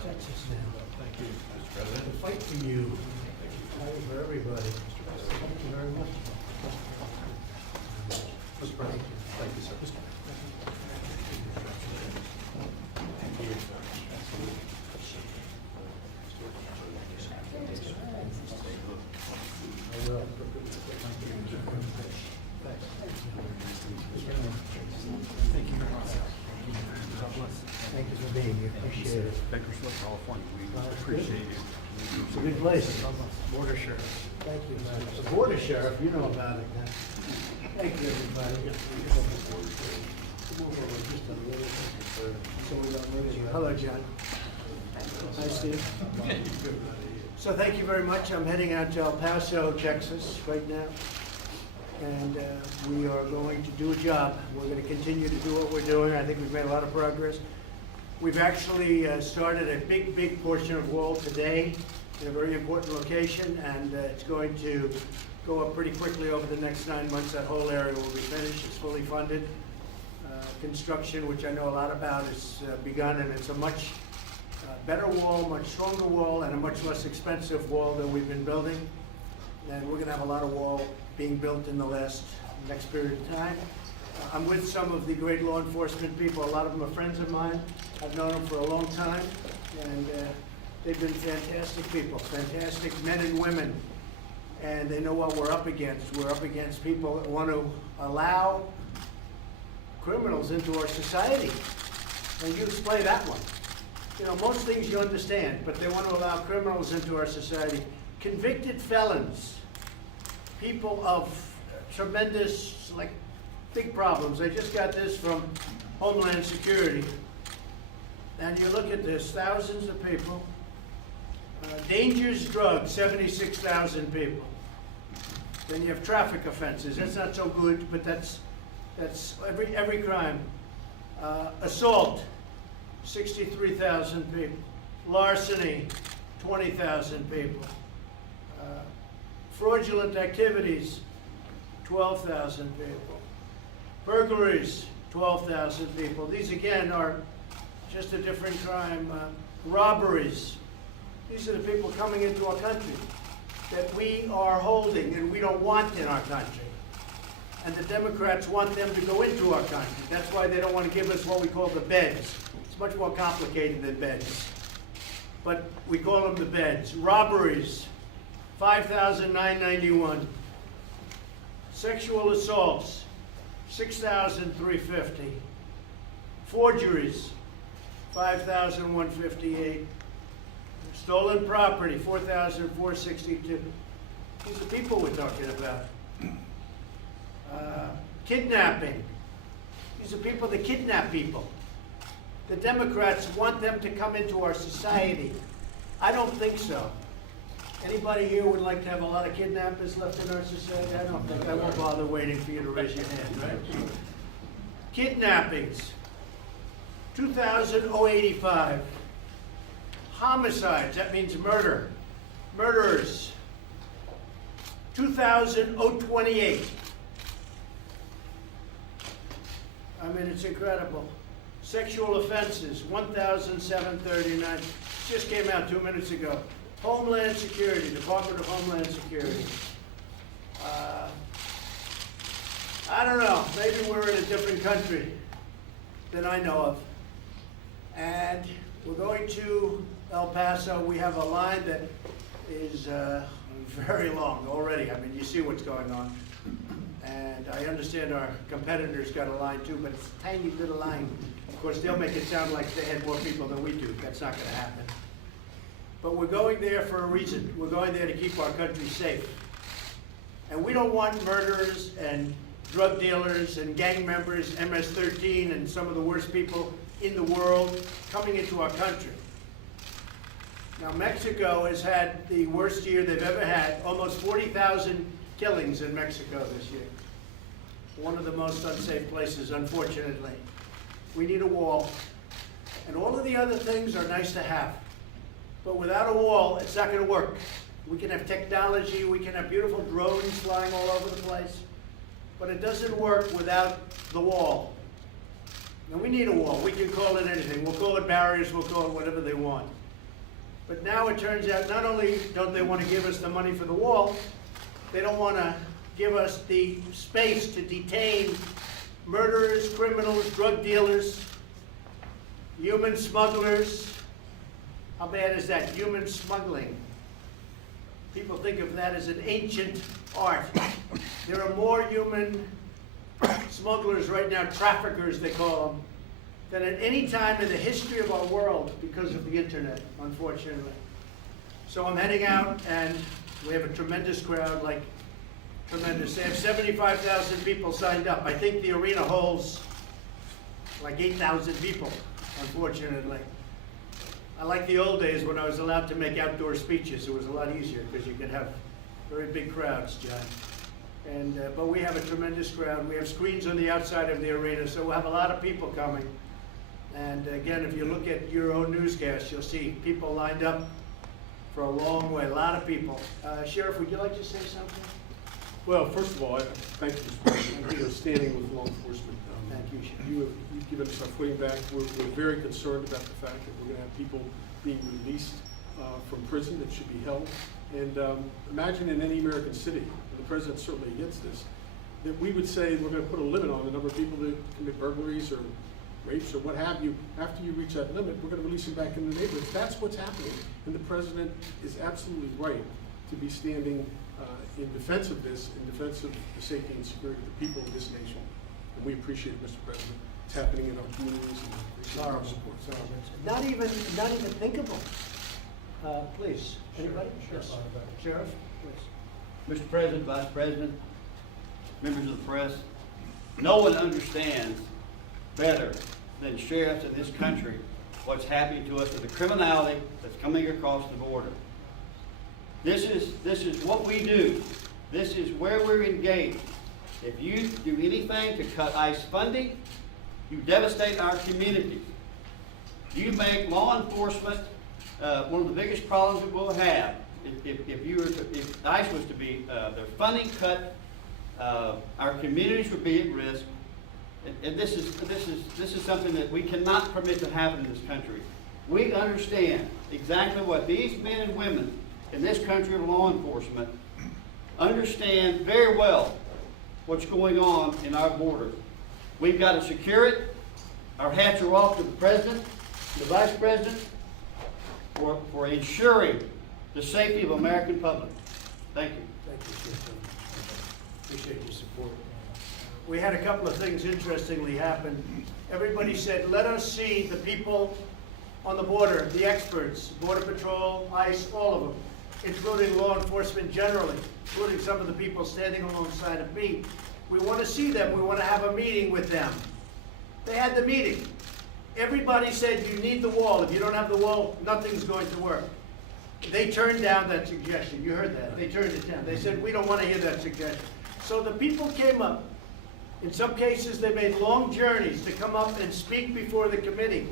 Texas now. Thank you, Mr. President. The fight for you, fight for everybody. Thank you very much. Mr. President, thank you, sir. I will. Thank you very much. Thank you for being here. Appreciate it. Bakersfield, California, we appreciate you. It's a good place. Border Sheriff. Thank you, man. The Border Sheriff, you know about it now. Thank you, everybody. Come over just a little. So we don't lose you. Hello, John. Hi, Steve. So thank you very much. I'm heading out to El Paso, Texas right now. And we are going to do a job. We're going to continue to do what we're doing. I think we've made a lot of progress. We've actually started a big portion of wall today in a very important location, and it's going to go up pretty quickly over the next 9 months. That whole area will be finished. It's fully funded. Construction, which I know a lot about, is begun, and it's a much better wall, much stronger wall, and a much less expensive wall than we've been building. And we're going to have a lot of wall being built in the next period of time. I'm with some of the great law enforcement people. A lot of them are friends of mine. I've known them for a long time, and they've been fantastic people, fantastic men and women, and they know what we're up against. We're up against people that want to allow criminals into our society. And you explain that one. You know, most things you understand, but they want to allow criminals into our society. Convicted felons, people of tremendous, like, big problems. I just got this from Homeland Security. And you look at this, thousands of people. Dangerous drugs, 76,000 people. Then you have traffic offenses. That's not so good, but that's every crime. Assault, 63,000 people. Larceny, 20,000 people. Fraudulent activities, 12,000 people. Burglaries, 12,000 people. These again are just a different crime. Robberies. These are the people coming into our country that we are holding and we don't want in our country. And the Democrats want them to go into our country. That's why they don't want to give us what we call the beds. It's much more complicated than beds. But we call them the beds. Robberies, 5,991. Sexual assaults, 6,350. Forgeries, 5,158. Stolen property, 4,462. These are people we're talking about. Kidnapping. These are people that kidnap people. The Democrats want them to come into our society. I don't think so. Anybody here would like to have a lot of kidnappers left in our society? I don't think. I won't bother waiting for you to raise your hand, right? Kidnappings, 2,085. Homicides, that means murder. Murderers, 2,028. I mean, it's incredible. Sexual offenses, 1,739. Just came out 2 minutes ago. Homeland Security, Department of Homeland Security. I don't know, maybe we're in a different country than I know of. And we're going to El Paso. We have a line that is very long already. I mean, you see what's going on. And I understand our competitors got a line too, but it's a tiny little line. Of course, they'll make it sound like they had more people than we do. That's not going to happen. But we're going there for a reason. We're going there to keep our country safe. And we don't want murderers and drug dealers and gang members, MS-13, and some of the worst people in the world coming into our country. Now, Mexico has had the worst year they've ever had, almost 40,000 killings in Mexico this year. One of the most unsafe places, unfortunately. We need a wall. And all of the other things are nice to have. But without a wall, it's not going to work. We can have technology, we can have beautiful drones flying all over the place, but it doesn't work without the wall. And we need a wall. We can call it anything. We'll call it barriers, we'll call it whatever they want. But now it turns out, not only don't they want to give us the money for the wall, they don't want to give us the space to detain murderers, criminals, drug dealers, human smugglers. How bad is that? Human smuggling. People think of that as an ancient art. There are more human smugglers right now, traffickers they call them, than at any time in the history of our world because of the internet, unfortunately. So I'm heading out, and we have a tremendous crowd, like tremendous. They have 75,000 people signed up. I think the arena holds like 8,000 people, unfortunately. I like the old days when I was allowed to make outdoor speeches. It was a lot easier because you could have very big crowds, John. And, but we have a tremendous crowd. We have screens on the outside of the arena, so we'll have a lot of people coming. And again, if you look at your own newscast, you'll see people lined up for a long way, a lot of people. Sheriff, would you like to say something? Well, first of all, thank you, Mr. President. We are standing with law enforcement. Thank you, Sheriff. You've given us our footing back. We're very concerned about the fact that we're going to have people being released from prison that should be held. And imagine in any American city, and the president certainly gets this, that we would say we're going to put a limit on the number of people that commit burglaries or rapes or what have you. After you reach that limit, we're going to release them back in the neighborhoods. That's what's happening. And the president is absolutely right to be standing in defense of this, in defense of the safety and security of the people of this nation. And we appreciate it, Mr. President. It's happening in our communities. And we appreciate your support. Not even thinkable. Please, anybody? Yes. Sheriff, please. Mr. President, Vice President, members of the press, no one understands better than sheriffs in this country what's happening to us with the criminality that's coming across the border. This is what we do. This is where we're engaged. If you do anything to cut ICE funding, you devastate our communities. You make law enforcement one of the biggest problems that we'll have. If ICE was to be their funding cut, our communities would be at risk. And this is something that we cannot permit to happen in this country. We understand exactly what these men and women in this country of law enforcement understand very well what's going on in our border. We've got to secure it. Our hats are off to the President, the Vice President, for ensuring the safety of the American public. Thank you. Thank you, Sheriff. Appreciate your support. We had a couple of things interestingly happen. Everybody said, let us see the people on the border, the experts, Border Patrol, ICE, all of them, including law enforcement generally, including some of the people standing alongside of me. We want to see them. We want to have a meeting with them. They had the meeting. Everybody said, you need the wall. If you don't have the wall, nothing's going to work. They turned down that suggestion. You heard that. They turned it down. They said, we don't want to hear that suggestion. So the people came up. In some cases, they made long journeys to come up and speak before the committee.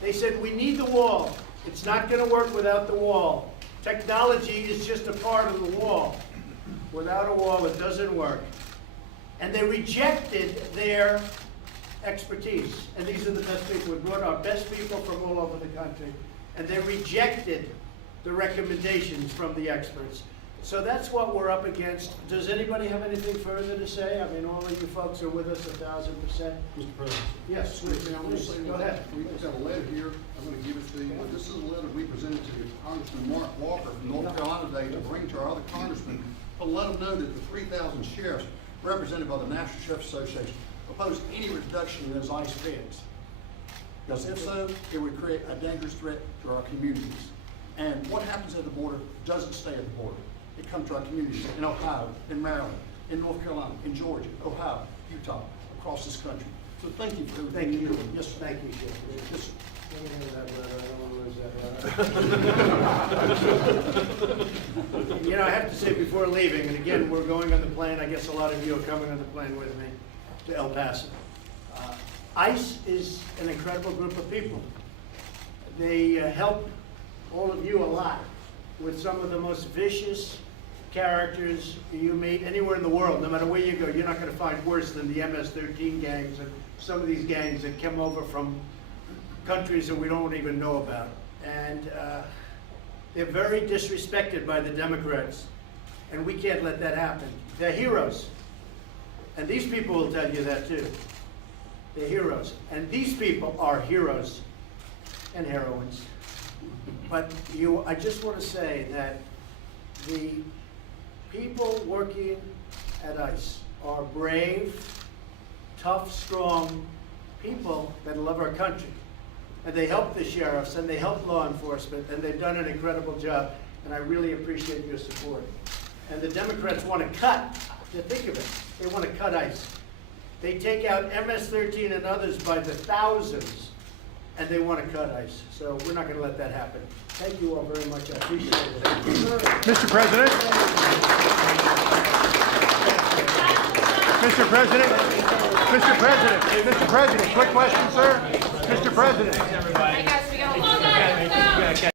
They said, we need the wall. It's not going to work without the wall. Technology is just a part of the wall. Without a wall, it doesn't work. And they rejected their expertise. And these are the best people. We brought our best people from all over the country. And they rejected the recommendations from the experts. So that's what we're up against. Does anybody have anything further to say? I mean, all of you folks are with us 1,000%. Mr. President. Yes, please. Go ahead. We have a letter here. I'm going to give it to you. This is a letter we presented to Congressman Mark Walker from North Carolina today to bring to our other congressmen, but let them know that the 3,000 sheriffs represented by the National Sheriff Association oppose any reduction in those ICE beds. Because if so, it would create a dangerous threat to our communities. And what happens at the border doesn't stay at the border. It comes to our communities in Ohio, in Maryland, in North Carolina, in Georgia, Ohio, Utah, across this country. So thank you for everything you're doing. Yes, sir. Thank you, Sheriff. Yes, sir. You know, I have to say before leaving, and again, we're going on the plane. I guess a lot of you are coming on the plane with me to El Paso. ICE is an incredible group of people. They help all of you a lot with some of the most vicious characters you meet anywhere in the world. No matter where you go, you're not going to find worse than the MS-13 gangs and some of these gangs that come over from countries that we don't even know about. And They're very disrespected by the Democrats, and we can't let that happen. They're heroes. And these people will tell you that too. They're heroes. And these people are heroes and heroines. But I just want to say that the people working at ICE are brave, tough, strong people that love our country. And they help the sheriffs and they help law enforcement, and they've done an incredible job, and I really appreciate your support. And the Democrats want to cut, to think of it, they want to cut ICE. They take out MS-13 and others by the thousands, and they want to cut ICE. So we're not going to let that happen. Thank you all very much. I appreciate it. Mr. President? Mr. President? Mr. President? Mr. President, quick question, sir. Mr. President? I got